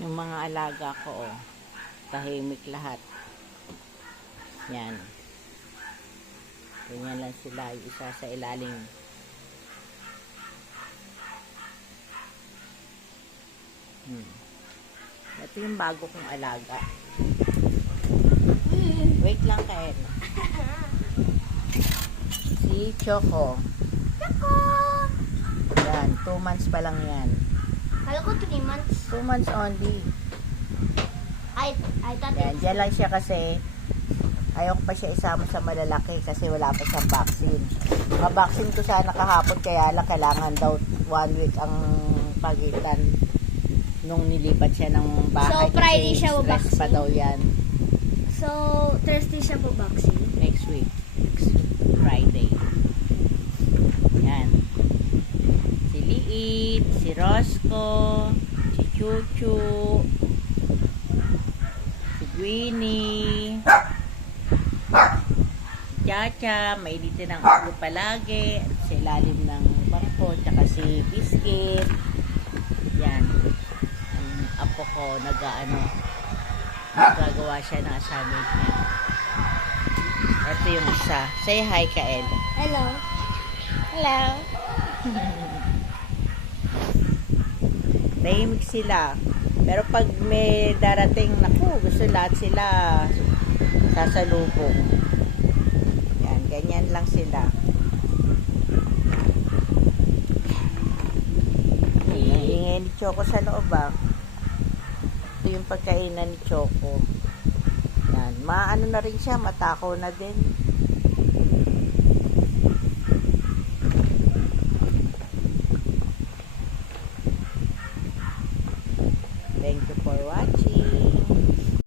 Yung mga alaga ko, oh, tahimik lahat. Yan. Ganyan lang sila, yung isa sa ilalim. Ito yung bago kong alaga. Wait lang, Kael. Si Choco. Choco! Yan, 2 months pa lang yan. Kala ko 3 months. 2 months only. I thought Yan, dyan lang siya kasi ayaw ko pa siya isama sa malalaki kasi wala pa siyang vaccine. Ma-vaccine ko sana kahapon kaya lang kailangan daw 1 week ang pagitan nung nilipat siya ng bahay. So, Friday kasi siya stress pa vaccine? daw yan. So, Thursday siya po vaccine. Next week. Friday. Yan. Si Liit, si Rosco, si Chuchu, si Gwini, si Chacha, mainitin ang ulo palagi, sa ilalim ng bangko, tsaka si Biscuit. Yan. Ang apo ko, nagagawa siya ng assignment niya. Ito yung isa. Say hi, Kael. Hello. Hello. Tahimik sila. Pero pag may darating, naku, gusto lahat sila sasalubong. Yan, ganyan lang sila. Ingay ni Choco sa loob, ah. Ito yung pagkainan ni Choco. Yan, maano na rin siya, matakaw na din. Thank you for watching.